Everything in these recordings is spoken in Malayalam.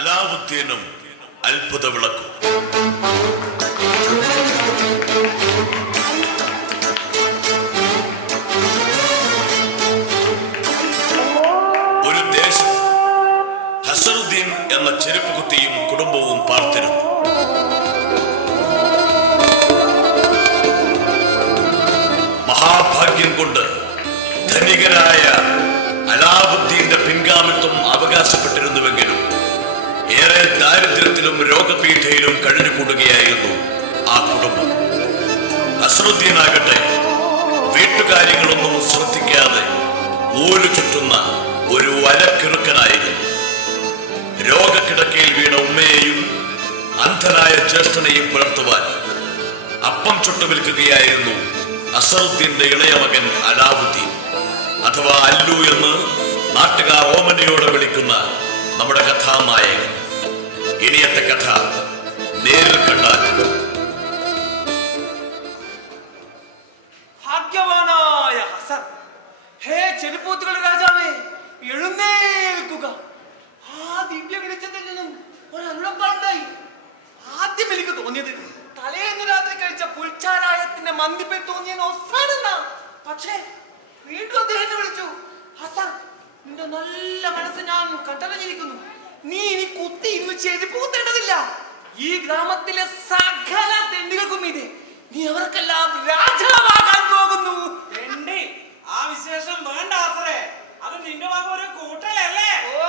അലാവുദ്ദീനും അത്ഭുത വിളക്കും. ഒരു ദേശത്ത് ഹസറുദ്ദീൻ എന്ന ചെരുപ്പ് കുത്തിയും കുടുംബവും പാർത്തിരുന്നു. മഹാഭാഗ്യം കൊണ്ട് ധനികരായ അലാവുദ്ദീന്റെ പിൻഗാമിത്വം അവകാശപ്പെട്ടിരുന്നുവെങ്കിലും ഏറെ ദാരിദ്ര്യത്തിലും രോഗപീഠയിലും കഴിഞ്ഞുകൂടുകയായിരുന്നു ആ കുടുംബം. ഹസറുദ്ദീൻ ആകട്ടെ വീട്ടുകാര്യങ്ങളൊന്നും ശ്രദ്ധിക്കാതെ ഊരു ചുറ്റുന്ന ഒരു വലക്കിറുക്കനായിരുന്നു. രോഗക്കിടക്കയിൽ വീണ ഉമ്മയെയും അന്ധനായ ജ്യേഷ്ഠനെയും പുലർത്തുവാൻ അപ്പം ചുട്ടു വിൽക്കുകയായിരുന്നു അസറുദ്ദീന്റെ ഇളയ മകൻ അലാവുദ്ദീൻ, അഥവാ അല്ലു എന്ന് നാട്ടുകാർ ഓമനയോടെ വിളിക്കുന്ന നമ്മുടെ കഥാനായകൻ. ഇനിയത്തെ കഥ നേരിൽ കണ്ടാൽ. ഭാഗ്യവാനായ ഹസൻ, ഹേ ചെരുപ്പൂത്തുകളുടെ രാജാവേ, എഴുന്നേൽക്കുക. ആ ദിവ്യ വെളിച്ചത്തിൽ നിന്നും ഒരു അരുളപ്പാടുണ്ടായി. ആദ്യം എനിക്ക് തോന്നിയത് തലേന്ന് രാത്രി കഴിച്ച പുൽച്ചാരായത്തിന്റെ മന്ദിപ്പിൽ തോന്നിയ ഒസാനെന്നാ. പക്ഷേ വീണ്ടും അദ്ദേഹത്തെ വിളിച്ചു. ഹസൻ, നിന്റെ നല്ല മനസ്സ് ഞാൻ കണ്ടറിഞ്ഞിരിക്കുന്നു. നീ ഇനി കുത്തി ഇന്ന് ചെരുപ്പ് കുത്തേണ്ടതില്ല. ഈ ഗ്രാമത്തിലെ സകല തെണ്ടികൾക്കും ഇത് നീ അവർക്കെല്ലാം രാജാവാകാൻ പോകുന്നു. ആ വിശേഷം വേണ്ട ആസറേ, അത് നിന്റെ ഭാഗം ഒരു കൂട്ടലല്ലേ. ഓ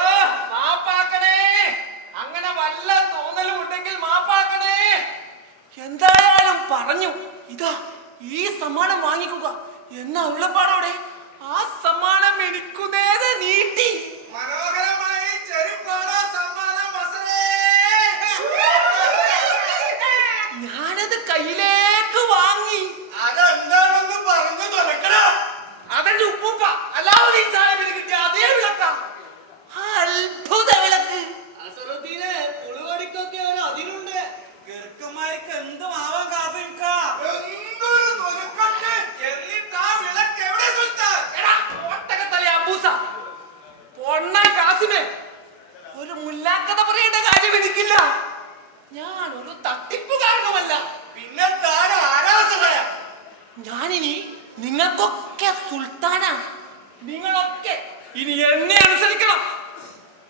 മാപ്പാക്കണേ, അങ്ങനെ വല്ല തോന്നലും ഉണ്ടെങ്കിൽ മാപ്പാക്കണേ. എന്തായാലും പറഞ്ഞു, ഇതാ ഈ സമ്മാനം വാങ്ങിക്കുക എന്ന ഉള്ളപ്പാടോടെ ആ സമ്മാനം എനിക്കു നേരെ നീട്ടി. മനോഹരമായി ചെരുപ്പാണ് സമ്മാനം. ഞാനത് കയ്യിലേക്ക് വാങ്ങി. അതെന്താണെന്ന് പറഞ്ഞു തുറക്കണം. അതെന്റെ ഉപ്പൂപ്പ അലാവുദ്ദീൻ സാഹിബിന് കിട്ടിയ അതേ വിളക്ക, അത്ഭുത വിളക്ക്. അസറുദ്ദീനെ പുളുവടിക്കൊക്കെ ഒരു അതിരുണ്ട്. ഗർക്കന്മാർക്ക് എന്തും ആവാൻ കാത്തിരിക്ക. എന്നിട്ട് ആ വിളക്ക് എവിടെ സുൽത്താൻ? എടാ ഒട്ടകത്തല അബൂസ, പൊണ്ണ കാസിമേ, ഒരു മുല്ലാക്കഥ പറയേണ്ട കാര്യം എനിക്കില്ല. ഞാൻ ഒരു തട്ടിപ്പുകാരനുമല്ല. പിന്നെ താൻ ആരാധന. ഞാനിനി നിങ്ങൾക്കൊക്കെ സുൽത്താനാ. നിങ്ങളൊക്കെ ഇനി എന്നെ അനുസരിക്കണം.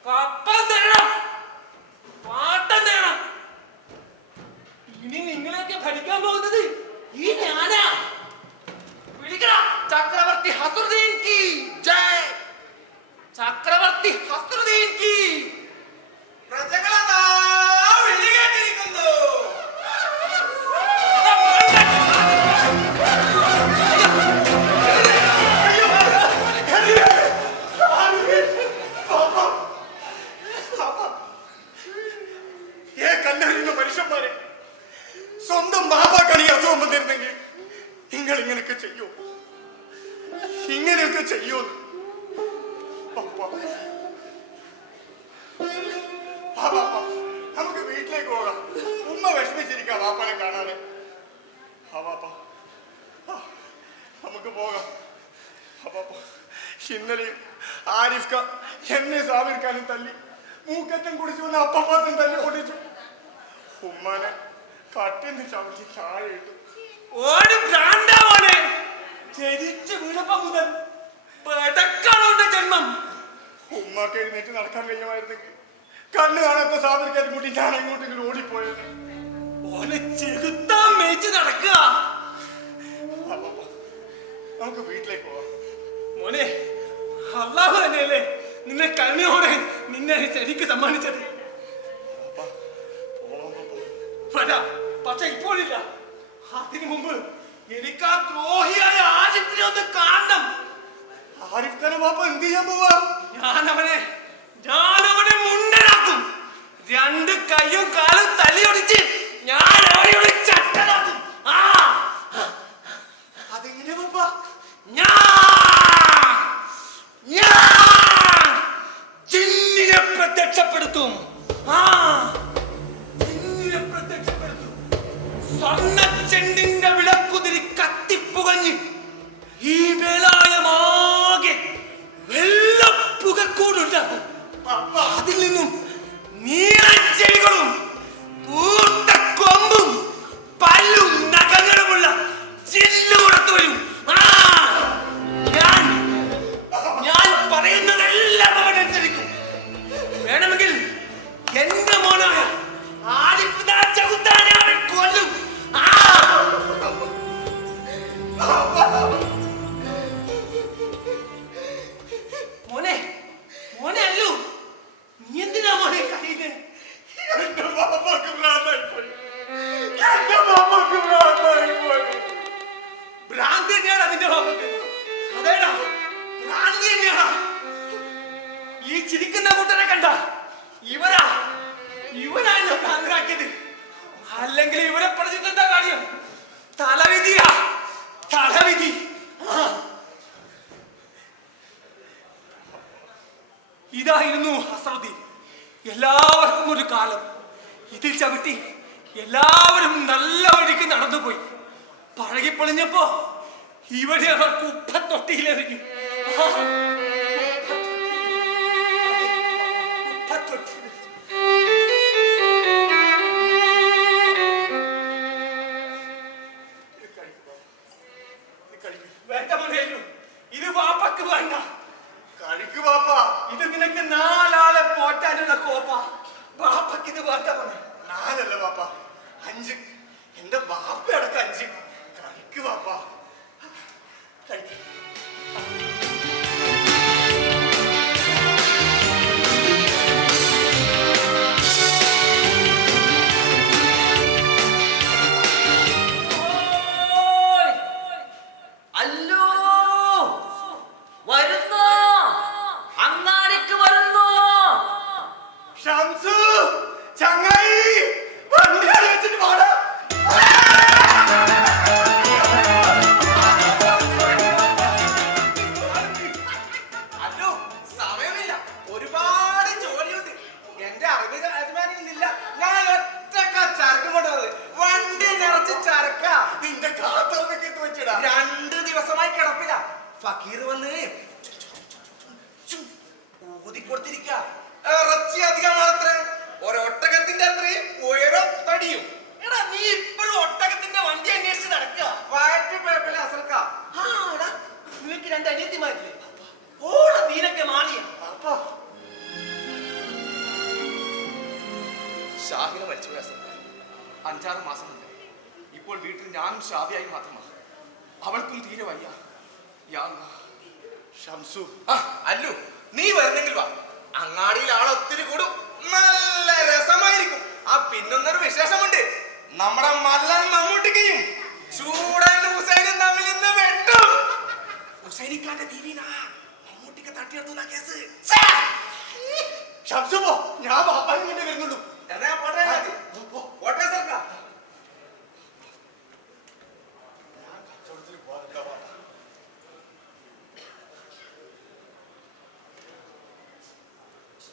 കപ്പം തരണം, പാട്ടം തരണം. ഇനി നിങ്ങളെയൊക്കെ ഭരിക്കാൻ പോകുന്നത് ഈ ഞാനാ. വിളിക്കണം, ചക്രവർത്തി ഹസറുദ്ദീൻ കി ജയ്, ചക്രവർത്തി ഹസറുദ്ദീൻ കി. പ്രജകളതാ വിളി കേട്ടിരിക്കുന്നു. മനുഷ്യന്മാരെ, സ്വന്തം ബാബാക്കാണ് ഈ അസുഖം വന്നിരുന്നെങ്കിൽ നിങ്ങൾ ഇങ്ങനെയൊക്കെ ചെയ്യോ? ഇങ്ങനെയൊക്കെ ചെയ്യോ? നമുക്ക് വീട്ടിലേക്ക് പോകാം. ഉമ്മ വിഷമിച്ചിരിക്കാം വാപ്പാനെ കാണാതെ. നമുക്ക് പോകാം. ഇന്നലെയും ആരിഫ് എന്നെ സാബിർക്കാനും തല്ലി, മൂക്കറ്റം കുടിച്ചു വന്ന് അപ്പപ്പാത്തും തല്ലി പൊട്ടിച്ചു. ഉമ്മാനെ കട്ടിന്ന് ചവിട്ടി താഴെ ഇട്ടു. ഓടി ഭ്രാന്താവാനെ. ജനിച്ചു വീണപ്പോ മുതൽ പടക്കാണോന്റെ ജന്മം. ഉമ്മാക്ക് എഴുന്നേറ്റ് നടക്കാൻ കഴിയുമായിരുന്നെങ്കിൽ കണ്ണ് കാണാത്ത സാബിർക്കാരും കൂട്ടി ഞാൻ എങ്ങോട്ടെങ്കിലും ഓടിപ്പോയത്. ഓനെ ചെകുത്താൻ മേച്ച് നടക്കുക. നമുക്ക് വീട്ടിലേക്ക് പോവാം. മോനെ, അല്ലാഹു തന്നെയല്ലേ നിന്നെ കണ്ണിയോടെ നിന്നെ ശരിക്ക് സമ്മാനിച്ചത്. പക്ഷെ ഇപ്പോഴില്ല. അതിനു മുമ്പ് എനിക്ക് ആ ദ്രോഹിയായ ആരിഫിനെ ഒന്ന് കാണണം. ആരിഫ് ഖാനെ ബാപ്പ എന്ത് ചെയ്യാൻ പോവാ? ഞാനവനെ മുണ്ടനാക്കും. രണ്ട് കൈയും കാലും തല്ലിയൊടിച്ച് ഞാൻ അവനെ ചട്ടനാക്കും. അതെങ്ങനെ ബാപ്പ? ജിന്നിനെ പ്രത്യക്ഷപ്പെടുത്തും. സ്വർണ്ണച്ചെണ്ടിന്റെ വിളക്കുതിരി കത്തിപ്പുകഞ്ഞ് ഈ വേലായമാകെ വെള്ളപ്പുകക്കൂടുണ്ടാക്കും. അതിൽ നിന്നും നീളച്ചെടികളും പൂത്ത കൊമ്പും പല്ലും നഖങ്ങളുമുള്ള ചില്ലുകൊടുത്തു വരും. ഞാൻ പറയുന്നതെല്ലാം അവൻ അനുസരിക്കും. വേണമെങ്കിൽ എന്റെ മോനായ ആരിഫ് ചെകുത്താനെ അവൻ കൊല്ലും. മോനെ മോനെ അല്ലു, നീ എന്തിനാ മോനെ കരയുന്നേ? എന്റെ ബാബക്ക് ഭ്രാന്തായി പോയി. എന്റെ ബാബക്ക് ഭ്രാന്തായി പോയി. ഭ്രാന്തി തന്നെയാണ് അതിന്റെ ബാബക്ക്. അതേടാ, ഭ്രാന്തി തന്നെയാണ്. ഈ ചിരിക്കുന്ന കൂട്ടനെ കണ്ട ഇവനാ എന്നെ ഭ്രാന്തരാക്കിയത്. അല്ലെങ്കിൽ ഇവരെ പഠിച്ചിട്ട് എന്താ കാര്യം? തലവിധിയാ, തലവിധി. ഇതായിരുന്നു അസറുദ്ദീൻ. എല്ലാവർക്കും ഒരു കാലം. ഇതിൽ ചവിട്ടി എല്ലാവരും നല്ല വഴിക്ക് നടന്നുപോയി. പഴകിപ്പൊളിഞ്ഞപ്പോ ഇവിടെ അവർ കുപ്പത്തൊട്ടിയിലെറിഞ്ഞു. വേണ്ട മതിയല്ലോ, ഇത് വാപ്പക്ക് വേണ്ട. കഴിക്കു ബാപ്പ. ഇത് നിനക്ക് നാലാളെ പോറ്റാനുള്ള കോപ്പ. ബാപ്പക്ക് ഇത് വേണ്ട മോനെ. 4 അല്ല ബാപ്പ, 5. എന്റെ ബാപ്പ അടക്കം 5. കഴിക്കു ബാപ്പ, കഴിക്കു. ഷംസു ചങ്ങായി വണ്ടി വെച്ചിട്ട് പോടാ. അല്ലോ, സമയമില്ല, ഒരുപാട് ജോലിയുണ്ട്. എന്റെ അറബി രാജമാനില്ല. ഞാൻ ഒറ്റക്ക ചരക്ക് കൊണ്ടുവന്നത്. വണ്ടി നിറച്ച് ചരക്ക. നിന്റെ കാത്തറന്നൊക്കെ എത്ത് വെച്ചിടാ. 2 ദിവസമായി കിടപ്പില്ല. ഫക്കീർ വന്ന് ഊതിക്കൊടുത്തിരിക്ക. ഇറച്ചി അധികമാണത്രേ. ഒരൊട്ടകത്തിന്റെ അത്രയും ഉയരം തടിയും. എടാ, നീ ഇപ്പോഴും ഒട്ടകത്തിന്റെ വണ്ടി അന്വേഷിച്ച് നടക്കുക. വയറ്റ് പേപ്പറിൽ അസർക്ക. നിനക്ക് 2 അനിയത്തിമാരില്ലേ? ഓട നീനൊക്കെ മാറിയ ബാപ്പ ഷാഹിന മരിച്ചുപോയ അസർക്ക 5-6 മാസം മുന്നേ. ഇപ്പോൾ വീട്ടിൽ ഞാനും ഷാബിയായി മാത്രമാണ്. അവൾക്കും തീരെ വയ്യ. യാ അല്ലാഹ്. ഷംസു അല്ലു, നീ വരുന്നെങ്കിൽ വാ. അങ്ങാടിയിൽ ആളൊത്തിരി കൂടും. നല്ല രസമായിരിക്കും. പിന്നൊന്നൊരു വിശേഷമുണ്ട്. നമ്മുടെ മല്ലൻ മമ്മൂട്ടിക്കയും ചൂടൻ ഹുസൈനും തമ്മിൽ ഇന്ന് വെട്ടും. ഹുസൈനിക്കാന്റെ ദീവീനാ മമ്മൂട്ടിക്ക് തട്ടിയെടുത്തുന്ന കേസ്. ഷംസു പോ, ഞാൻ ബാപ്പാനും വേണ്ടി വരുന്നുള്ളൂ. എന്നാ പോട്ടെ പോട്ടെ സർക്കാർ.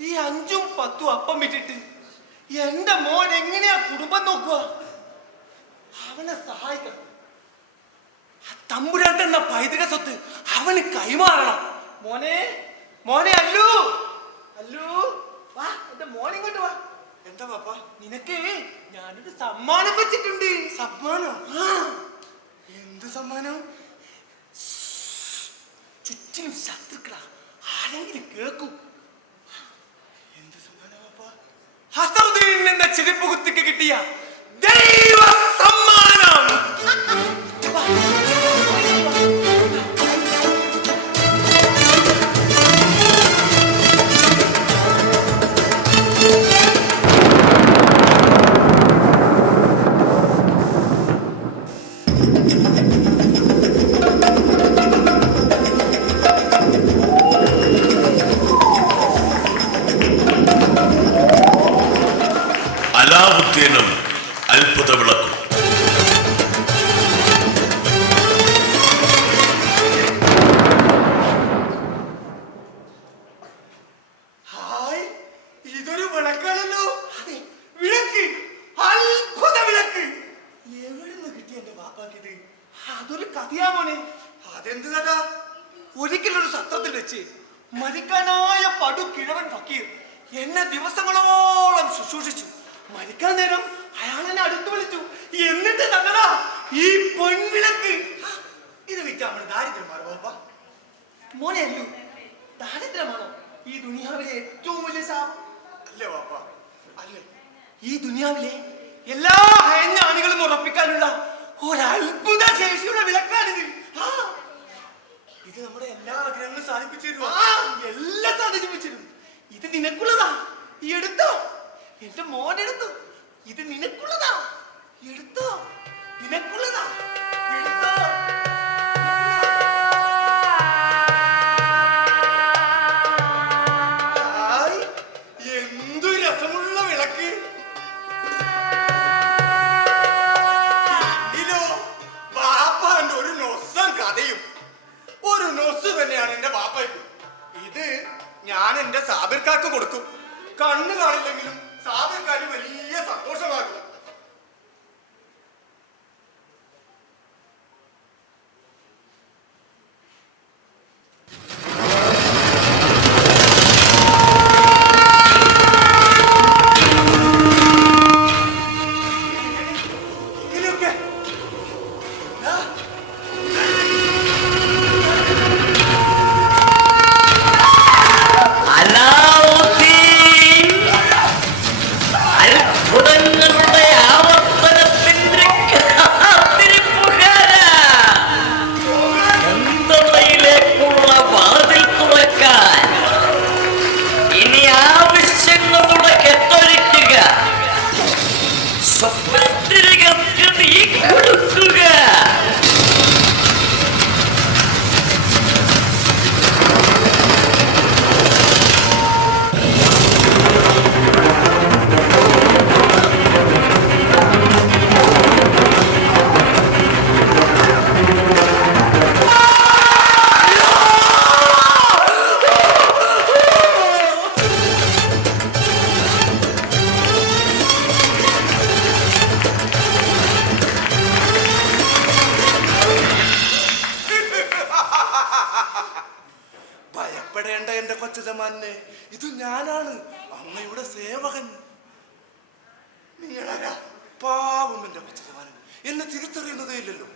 ഈ 5ഉം 10ഉം അപ്പം വിട്ടിട്ട് എന്റെ മോൻ എങ്ങനെയാ കുടുംബം നോക്കുക? അവനെ സഹായിക്കണം. ആ തമ്പുരാന്റെ എന്ന പൈതൃക സ്വത്ത് അവന് കൈമാറണം. മോനെ മോനെ അല്ലു, അല്ലു വാ, എന്റെ മോൻ ഇങ്ങോട്ട് വാ. എന്താ ബാപ്പ? നിനക്ക് ഞാനൊരു സമ്മാനം വെച്ചിട്ടുണ്ട്. സമ്മാനം? എന്ത് സമ്മാനം? ചുറ്റിലും ശത്രുക്കളാ, ആരെങ്കിലും കേൾക്കും. എന്ത് സമ്മാനം ബാപ്പ? ഹസറുദ്ദീൻ എന്ന ചെരുപ്പ് കുത്തിക്ക് കിട്ടിയ ദൈവ സമ്മാനം. അലാവുദ്ദീനും അത്ഭുത വിളക്കും. ഹായ്, ഇതൊരു വിളക്കാണല്ലോ. വിളക്ക്, അത്ഭുത വിളക്ക്. എവിടുന്ന് കിട്ടി എന്റെ ബാപ്പാക്കിത്? അതൊരു കഥയാ മോനെ. അതെന്ത് കഥ? ഒരിക്കലൊരു സത്രത്തിൽ വെച്ച് മരിക്കാനായ പടു കിഴവൻ ഫക്കീർ എന്നെ ദിവസങ്ങളോളം ശുശ്രൂഷിച്ചു. മരിക്കാൻ നേരം അയാൾ എന്നെ അടുത്ത് വിളിച്ചു. എന്നിട്ട് തന്നടാ ഈ പൊൻവിളക്ക്. ഇത് വിറ്റാ നമ്മൾ ദാരിദ്ര്യമാണോ പാപ്പ? മോനെ അല്ലു, ദാരിദ്ര്യമാണോ ഈ ദുനിയാവിലെ ഏറ്റവും വലിയ ശാപം? അല്ലേ പാപ്പ, അല്ലേ? ഈ ദുനിയാവിലെ എല്ലാ ഹയഞ്ഞാണികളും ഉറപ്പിക്കാനുള്ള ഒരത്ഭുത ശേഷിയുള്ള വിളക്കാണിത്. ഇത് നമ്മുടെ എല്ലാ ആഗ്രഹങ്ങളും സാധിപ്പിച്ചു തരുമോ? എല്ലാം സാധിപ്പിച്ചിരും. ഇത് നിനക്കുള്ളതാ, എടുത്തോ. എന്റെ മോനെടുത്തു. ഇത് നിനക്കുള്ളതാ, എടുത്തോ. നിനക്കുള്ളതാ, എടുത്തോ. എന്തു രസമുള്ള വിളക്ക്. ബാപ്പാന്റെ ഒരു നൊസം കഥയും ഒരു നൊസ് തന്നെയാണ് എന്റെ ബാപ്പയ്ക്ക്. ഇത് ഞാൻ എന്റെ സാബിർക്കാർക്ക് കൊടുക്കും. കണ്ണു കാണില്ലെങ്കിലും സാബിർക്കാര് വലിയ സന്തോഷമാകും. ഭയപ്പെടേണ്ട എന്റെ കൊച്ചജമാനെ, ഇത് ഞാനാണ്, അങ്ങയുടെ സേവകൻ. നിങ്ങളാരാ? പാവം എന്റെ കൊച്ചജമാനൻ, എന്നെ തിരിച്ചറിയുന്നതേ ഇല്ലല്ലോ.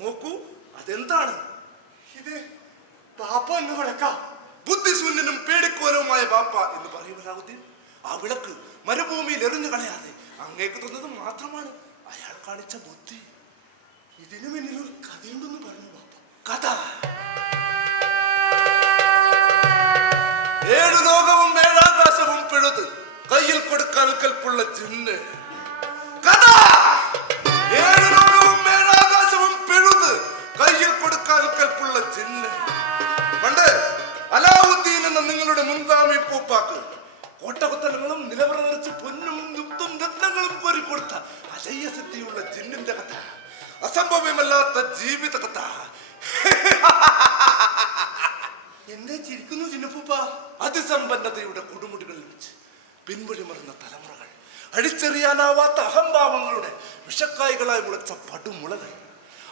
നോക്കൂ, അതെന്താണ്? ഇത് ബാപ്പ എന്ന് വിളക്കാം. ബുദ്ധിശൂന്യനും പേടിക്കോലവുമായ ബാപ്പ എന്ന് പറയുമല്ലാവുദ്ദീൻ. ആ വിളക്ക് മരുഭൂമിയിൽ എറിഞ്ഞു കളയാതെ അങ്ങേക്ക് തന്നത് മാത്രമാണ് അയാൾ കാണിച്ച ബുദ്ധി. ഇതിനു പിന്നിൽ ഒരു കഥയുണ്ടെന്ന് പറഞ്ഞു ബാപ്പ. കഥ: 7 ലോകവും 7 ആകാശവും പിഴുത് കയ്യിൽ കൊടുക്കാൻ കൽപ്പുള്ള ജിന്ന്. കഥ: 7 ലോകവും 7 ആകാശവും പിഴുത് കയ്യിൽ കൊടുക്കാൻ കൽപ്പുള്ള ജിന്ന്. പണ്ട് അലാവുദ്ദീൻ എന്ന നിങ്ങളുടെ മുൻഗാമി പൂപ്പാക്ക് കോട്ടകൊത്തലങ്ങളും നിലവറ നിറച്ച് പൊന്നും മുത്തും രത്നങ്ങളും കോരിക്കൊടുത്ത അജയ്യസിദ്ധിയുള്ള ജിന്നിന്റെ കഥ. അസംഭവ്യമല്ലാത്ത ജീവിത കഥ. എന്താ ചിരിക്കുന്നു ചിന്നപ്പൂപ്പ? അതിസമ്പന്നതയുടെ കൊടുമുടികളിൽ വെച്ച് പിൻവഴി മറന്ന തലമുറകൾ, അഴിച്ചെറിയാനാവാത്ത അഹംഭാവങ്ങളുടെ വിഷക്കായികളായി മുളച്ച പടുമുളകൾ.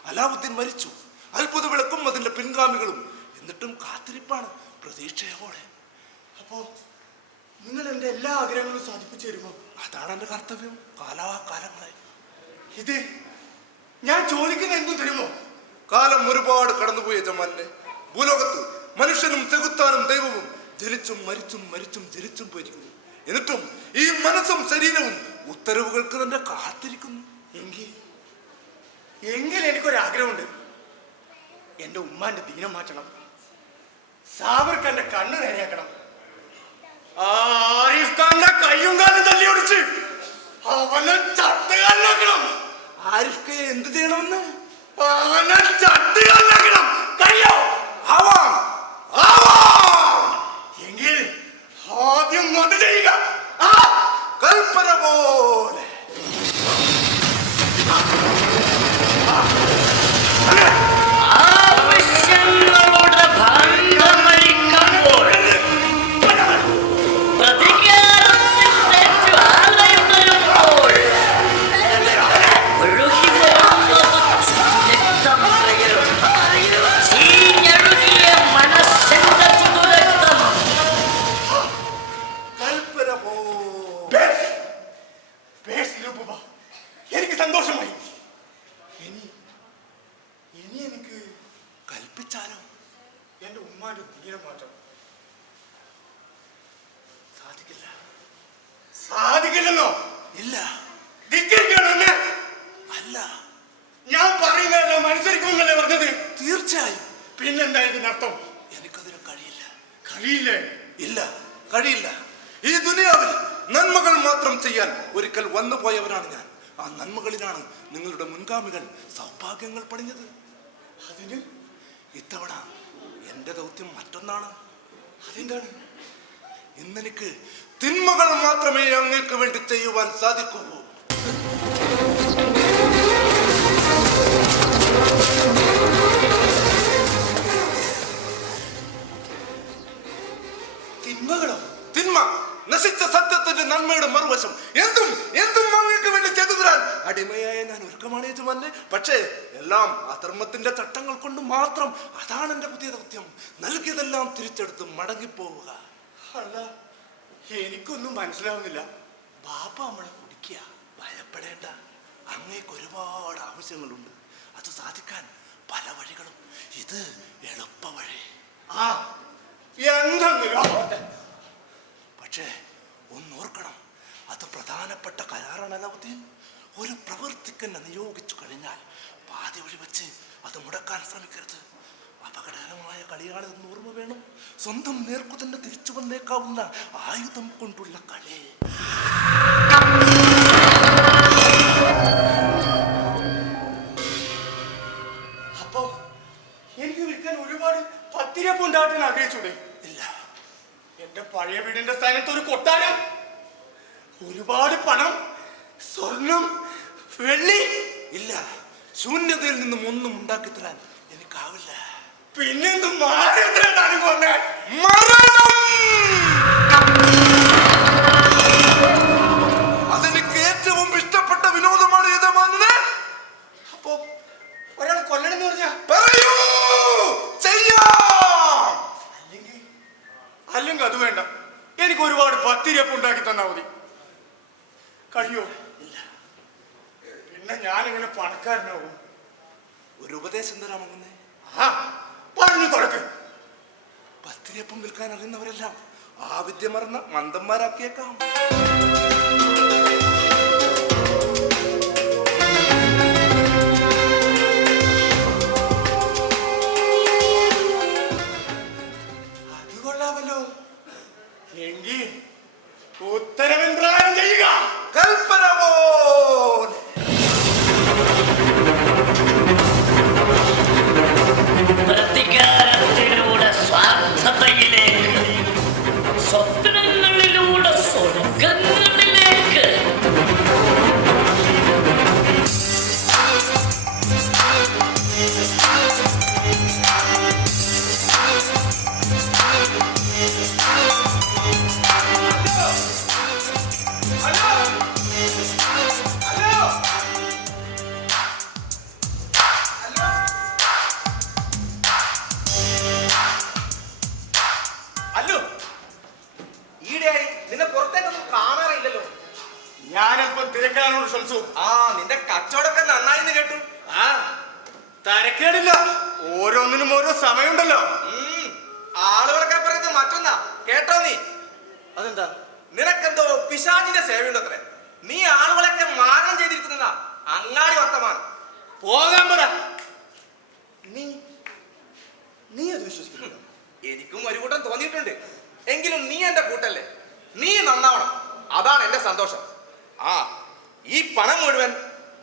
അലാവുദ്ദീൻ മരിച്ചു, അത്ഭുത വിളക്കും അതിന്റെ പിൻഗാമികളും. എന്നിട്ടും കാത്തിരിപ്പാണ്, പ്രതീക്ഷയോടെ. അപ്പോ നിങ്ങൾ എന്റെ എല്ലാ ആഗ്രഹങ്ങളും സാധിപ്പിച്ചു തരുമോ? അതാണ് എന്റെ കർത്തവ്യം, കാലാകാലങ്ങളായി. ഇത് ഞാൻ ചോദിക്കുന്ന എന്തും തരുമോ? കാലം ഒരുപാട് കടന്നുപോയ ജമാനെ. ഭൂലോകത്ത് മനുഷ്യനും ചെകുത്താനും ദൈവവും ജനിച്ചും മരിച്ചും മരിച്ചും ജനിച്ചും പോയിരിക്കുന്നു. എന്നിട്ടും ഈ മനസ്സും ശരീരവും ഉത്തരവുകൾക്ക് തന്നെ കാത്തിരിക്കുന്നു. എങ്കിൽ എനിക്കൊരാഗ്രഹമുണ്ട്. എന്റെ ഉമ്മാന്റെ ദീനം മാറ്റണം. സാബിർക്കാന്റെ കണ്ണ് നേരെയാക്കണം. ആരിഫ് ഖാന്റെ കയ്യും കാലും തല്ലി ഒടിച്ച് അവനെ ചട്ടുകാലിലാക്കണം. ആരിഫ് ഖാൻ എന്ത് ചെയ്യണമെന്ന്? അവനെ ചട്ടുകാലിലാക്കണം. കഴിയോ? ആവാം, ആവാം. എങ്കിൽ ആദ്യം അത് ചെയ്യുക. കൽപ്പന പോലെ. പറഞ്ഞില്ലല്ലോ. ഇല്ല. ധിക്കരിക്കണം എന്നെ. അല്ല, ഞാൻ പറയുന്നതെല്ലാം അനുസരിക്കുമെന്നല്ലേ പറഞ്ഞത്? തീർച്ചയായും. പിന്നെന്താ ഇതിനർത്ഥം? എനിക്കതിന് കഴിയില്ല. കഴിയില്ലേ? ഇല്ല, കഴിയില്ല. ഈ ദുനിയാവിൽ നന്മകൾ മാത്രം ചെയ്യാൻ ഒരിക്കൽ വന്നു പോയവനാണ് ഞാൻ. ആ നന്മകളിലാണ് നിങ്ങളുടെ മുൻഗാമികൾ സൗഭാഗ്യങ്ങൾ പണിഞ്ഞത്. അതിന് ഇത്തവണ എന്റെ ദൗത്യം മറ്റൊന്നാണ്. അതെന്താണ്? ഇന്നെനിക്ക് തിന്മകൾ മാത്രമേ അങ്ങേക്ക് വേണ്ടി ചെയ്യുവാൻ സാധിക്കൂ. തിന്മകളോ? തിന്മ, നശിച്ച സത്യത്തിന്റെ നന്മയുടെ മറുവശം. എന്തും എന്തും അങ്ങേക്ക് വേണ്ടി ചെയ്തു തരാൻ അടിമയായ ഞാൻ ഒരുക്കമാണ് യജമാനെ. പക്ഷേ എല്ലാം അധർമ്മത്തിന്റെ ചട്ടങ്ങൾ കൊണ്ട് മാത്രം. അതാണ് എന്റെ പുതിയ ദൗത്യം. നൽകിയതെല്ലാം തിരിച്ചെടുത്ത് മടങ്ങിപ്പോവുക. അല്ല, എനിക്കൊന്നും മനസ്സിലാവുന്നില്ല. ബാപ്പ നമ്മളെ കുടിക്കുക. ഭയപ്പെടേണ്ട, അങ്ങേക്ക് ഒരുപാട് ആവശ്യങ്ങളുണ്ട്. അത് സാധിക്കാൻ പല വഴികളും. ഇത് എളുപ്പ വഴി. ആ, എന്തെങ്കിലും. പക്ഷേ ഒന്നോർക്കണം, അത് പ്രധാനപ്പെട്ട കരാറാണ് അലാവുദ്ദീൻ. ഒരു പ്രവൃത്തിക്കന്നെ നിയോഗിച്ചു കഴിഞ്ഞാൽ പാതി വഴി വെച്ച് അത് മുടക്കാൻ ശ്രമിക്കരുത്. അപകടകരമായ കളിയാണിതെന്ന് ഓർമ്മ വേണം. സ്വന്തം നേർക്കു തന്നെ തിരിച്ചു വന്നേക്കാവുന്ന ആയുധം കൊണ്ടുള്ള കളി. അപ്പോ എനിക്ക് വിൽക്കാൻ ഒരുപാട് പത്തിരപ്പ് ഉണ്ടാക്കാൻ ആഗ്രഹിച്ചൂടെ? ഇല്ല, എന്റെ പഴയ വീടിന്റെ സ്ഥാനത്ത് ഒരു കൊട്ടാരം, ഒരുപാട് പണം, സ്വർണം, വെള്ളി. ഇല്ല. ശൂന്യതയിൽ നിന്നും ഒന്നും ഉണ്ടാക്കി തരാൻ എനിക്കാവില്ല. പിന്നെന്തും മാറിയതാണ് കൊണ്ടേ അതെനിക്ക് ഏറ്റവും ഇഷ്ടപ്പെട്ട വിനോദമാണ് യജമാനനെ. അപ്പോ ഒരാൾ കൊല്ലണമെന്ന് പറഞ്ഞാ പറയൂ, ചെയ്യാം. അല്ലെങ്കിൽ അത് വേണ്ട. എനിക്ക് ഒരുപാട് പത്തിരപ്പ് ഉണ്ടാക്കി തന്നാ മതി. കഴിയോ? ഇല്ല. പിന്നെ ഞാനിങ്ങനെ പണക്കാരനാവും. ഒരു ഉപദേശം തരാമങ്ങുന്നേ. ആ, പറഞ്ഞു തുടക്ക്. പത്തിരിയപ്പം വിൽക്കാൻ അറിയുന്നവരെല്ലാം ആ വിദ്യ മറന്ന മന്ദന്മാരാക്കിയേക്കാം. അത് കൊള്ളാമല്ലോ. എങ്കിൽ ഉത്തരവിന്ദ്രായം ചെയ്യുക. കൽപ്പന പോലെ. പ്രതികാരത്തിലൂടെ സ്വാർത്ഥതയിലേക്ക്, സ്വപ്നങ്ങളിലൂടെ സ്വർഗങ്ങളിലേക്ക്. അല്ലോ, ഈടെയായി നിന്നെ പുറത്തേക്കൊന്നും കാണാറില്ലല്ലോ. ഞാനല്പം തിരക്കാനോട് ശ്രമിച്ചു. ആ, നിന്റെ കച്ചവടമൊക്കെ നന്നായിന്ന് കേട്ടു. ആ, തരക്കേടില്ല. ഓരോന്നിനും ഓരോ സമയമുണ്ടല്ലോ. ആളുകളൊക്കെ പറയുന്നത് മറ്റൊന്നാ കേട്ടോ. നീ അതെന്താ? നിനക്കെന്തോ പിശാചിന്റെ സേവയുണ്ടത്രേ. നീ ആളുകളൊക്കെ മാരണം ചെയ്തിരിക്കുന്ന അങ്ങാടി വർത്തമാനം. പോകാൻ പറ. നീ അത് വിശ്വസിക്കുന്നുണ്ടോ? എനിക്കും ഒരു കൂട്ടം തോന്നിയിട്ടുണ്ട്. എങ്കിലും നീ എന്റെ കൂട്ടല്ലേ. നീ നന്നാവണം, അതാണ് എന്റെ സന്തോഷം. ആ, ഈ പണം മുഴുവൻ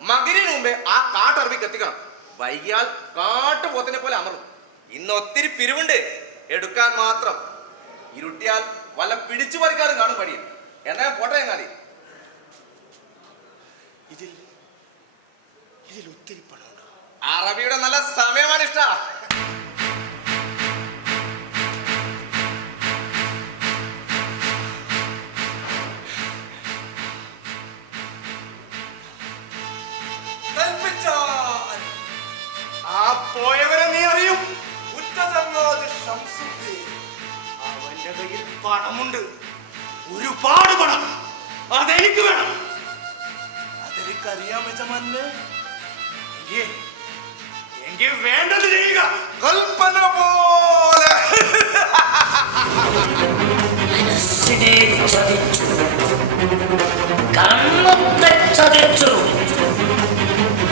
മകരിന് മുമ്പേ ആ കാട്ടറബിക്ക് എത്തിക്കണം. വൈകിയാൽ കാട്ടുപോത്തിനെ പോലെ അമറും. ഇന്ന് ഒത്തിരി പിരിവുണ്ട് എടുക്കാൻ മാത്രം. ഇരുട്ടിയാൽ വല്ല പിടിച്ചു പറിക്കാനും കാണും പടിയിൽ. എന്നാ പോട്ടെ ചങ്ങാതി. ഇതിൽ ഒത്തിരി പണമുണ്ടോ? അറബിയുടെ നല്ല സമയമാണ് ഇഷ്ട. ആ പോയവരെ നീ അറിയും. അവന്റെ കയ്യിൽ പണമുണ്ട്, ഒരുപാട് പണം. അതെനിക്ക് വേണം. അതെനിക്കറിയാം യജമാനെ. എങ്കിൽ വേണ്ടത് ചെയ്യുക. കൽപ്പന പോലെ. മനസ്സ് മനസ്സിനെ ചതിച്ചു, കർമ്മത്തെ ചതിച്ചു,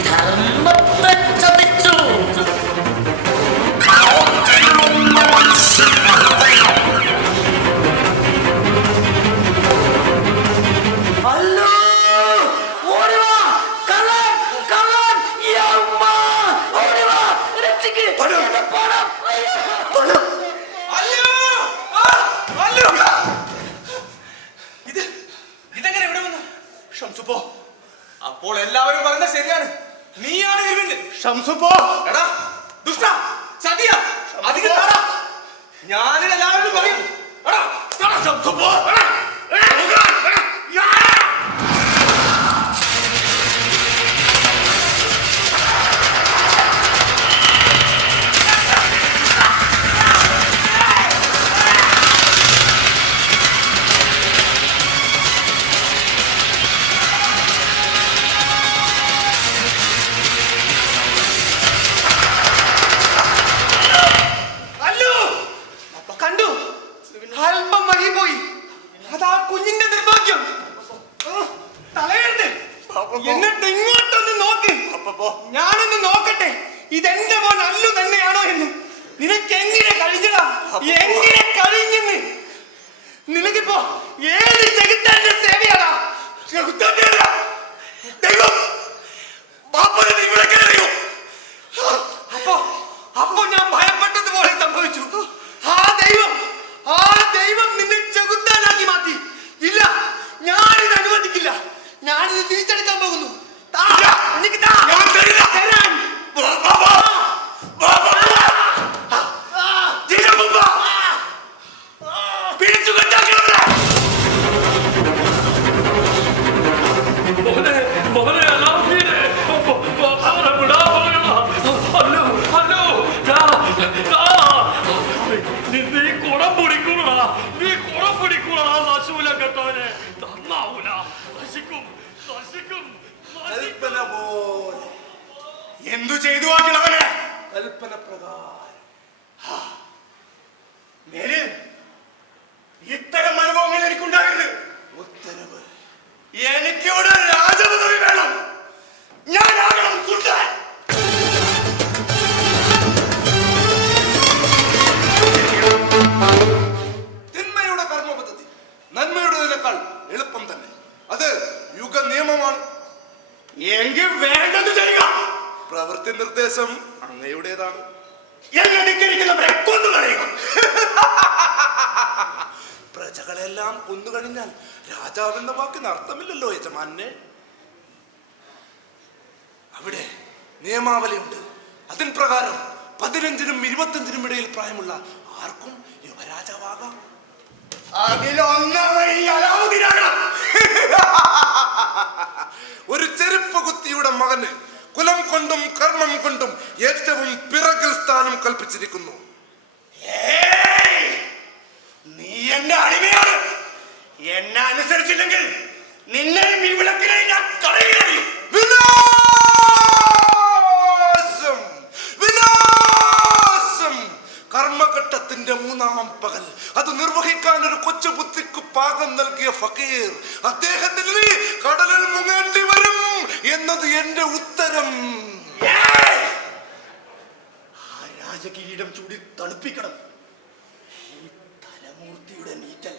ധർമ്മത്തെ ചതിച്ചു. അല്ലോ, ഓടി വാ, കള്ളൻ, കള്ളൻ, യമ്മ, ഓടി വാ, രക്ഷിക്ക്, എന്റെ പണം, അയ്യോ. ഇതെങ്ങനെ ഇവിടെ വന്നു? ഷംസുപ്പോ, അപ്പോൾ എല്ലാവരും പറഞ്ഞത് ശരിയാണ്, നീയാണ് ഇരുവിന്. ഷംസുപ്പോ, എടാ ദുഷ്ട ചതിയ അധികം താടാ. ഞാനിതെല്ലാവരും പറയും. എടാ താടാ ഷംസുപ്പോ. കണ്ടു, അല്പം വഴി പോയി. അതാ കുഞ്ഞിന്റെ നിർഭാഗ്യം. തലയുണ്ട്, എന്നിട്ട് ഇങ്ങോട്ടൊന്ന് നോക്ക്. ഞാനൊന്ന് നോക്കട്ടെ, ഇതെന്റെ മോൻ അല്ലു തന്നെയാണോ എന്ന്. നിനക്ക് എങ്ങനെ കഴിഞ്ഞടാ, എങ്ങനെ കഴിഞ്ഞെന്ന്. നിനക്കിപ്പോ ഏത് ചെകുത്താന്റെ സേവയാടാ? ദൈവം അപ്പൊ ഞാൻ ഭയപ്പെട്ടതുപോലെ സംഭവിച്ചു. ആ ദൈവം നിന്നെ ചെകുത്താനാക്കി മാറ്റി. ഇല്ല, ഞാനിത് അനുവദിക്കില്ല. ഞാനിത് തിരിച്ചെടുക്കാൻ പോകുന്നു. എനിക്ക് തരാൻ. കൽപ്പന പോലെ എന്തു ചെയ്തു ആ കിളവനെ? കൽപ്പന പ്രകാരം മേലിൽ ഇത്തരം അനുഭവങ്ങൾ എനിക്കുണ്ടാകരുത്. ഉത്തരവ്. എനിക്കിവിടെ രാജപദവി വേണം. ഞാനാകണം സുൽത്താൻ. തിന്മയുടെ കർമ്മപദ്ധതി നന്മയുടേതിനേക്കാൾ എളുപ്പം തന്നെ. അത് യുഗ നിയമമാണ്. എങ്കിൽ വേണ്ടത് ചെയ്യുക. പ്രവൃത്തി നിർദ്ദേശം അങ്ങയുടേതാണ്. എന്നെ ധിക്കരിക്കുന്നവരെ കൊന്നുകളയുക. പ്രജകളെല്ലാം കൊന്നുകഴിഞ്ഞാൽ രാജാവെന്ന വാക്കിന് അർത്ഥമില്ലല്ലോ യജമാനെ. അവിടെ നിയമാവലിയുണ്ട്. അതിൻ പ്രകാരം 15-നും 25-നും ഇടയിൽ പ്രായമുള്ള ആർക്കും യുവരാജാവാകാം. അതിലൊന്നവൻ അലാവുദ്ദീനാകണം. ഒരു ചെരുപ്പ് കുത്തിയുടെ മകന് കുലം കൊണ്ടും കർമ്മം കൊണ്ടും ഏറ്റവും പിറകിൽ സ്ഥാനം കൽപ്പിച്ചിരിക്കുന്നു. നീ എന്റെ അടിമയാണ്. എന്നെ അനുസരിച്ചില്ലെങ്കിൽ നിന്നെ ഈ വിളക്കിനെ ഞാൻ കളയുകയും. വിനാശം, വിനാശം. കർമ്മഘട്ടത്തിന്റെ 3-ാം പകൽ അത് നിർവഹിക്കാൻ ഒരു കൊച്ചു ബുദ്ധിക്ക് പാകം നൽകിയ ഫക്കീർ അദ്ദേഹത്തിന് നീ കടലിൽ മുങ്ങേണ്ടി വരും എന്നത് എന്റെ ഉത്തരം. രാജകിരീടം ചൂടി തണുപ്പിക്കണം. ഈ തലമൂർത്തിയുടെ നീറ്റൽ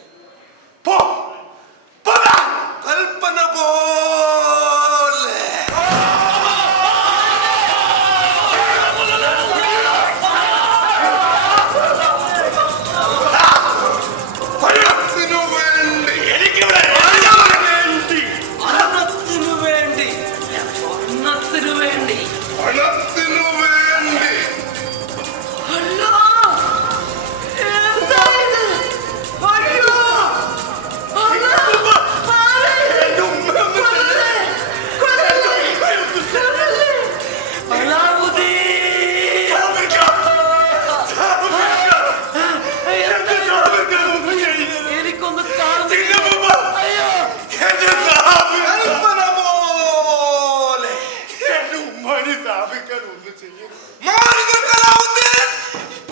കൽപ്പന പോലെ. എനിക്കിവിടെ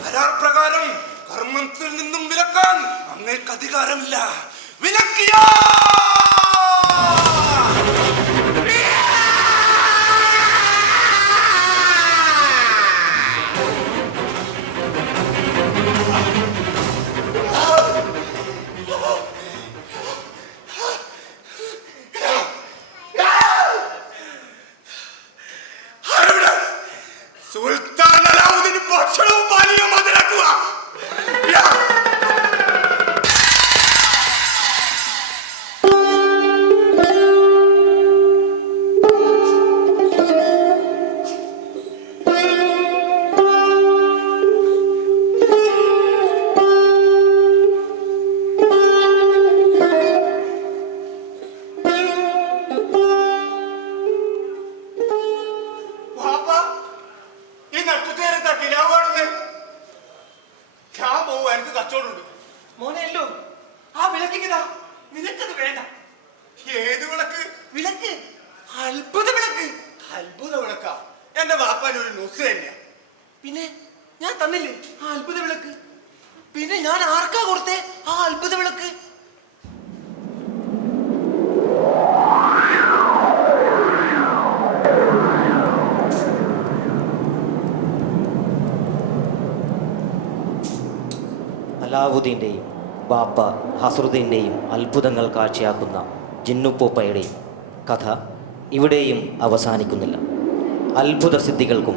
കരാർ പ്രകാരം കർമ്മത്തിൽ നിന്നും വിലക്കാൻ അങ്ങേക്ക് അധികാരമില്ല. വിളക്ക്, അത്ഭുത വിളക്ക്. അത്ഭുത വിളക്ക എന്റെ വാപ്പാൻ ഒരു ന്യൂസ് തന്നെയാ. പിന്നെ ഞാൻ തന്നില്ലേ ആ അത്ഭുത വിളക്ക്? പിന്നെ ഞാൻ ആർക്കാ കൊടുത്തേ ആ അത്ഭുത വിളക്ക്? അലാവുദ്ദീൻ്റെയും ബാപ്പ ഹസ്രുദ്ദീൻ്റെയും അത്ഭുതങ്ങൾ കാഴ്ചയാക്കുന്ന ജിന്നുപ്പോപ്പയുടെയും കഥ ഇവിടെയും അവസാനിക്കുന്നില്ല. അത്ഭുത സിദ്ധികൾക്കും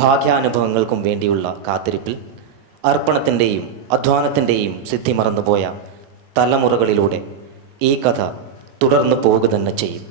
ഭാഗ്യാനുഭവങ്ങൾക്കും വേണ്ടിയുള്ള കാത്തിരിപ്പിൽ അർപ്പണത്തിൻ്റെയും അധ്വാനത്തിൻ്റെയും സിദ്ധി മറന്നുപോയ തലമുറകളിലൂടെ ഈ കഥ തുടർന്നു പോകുക തന്നെ ചെയ്യും.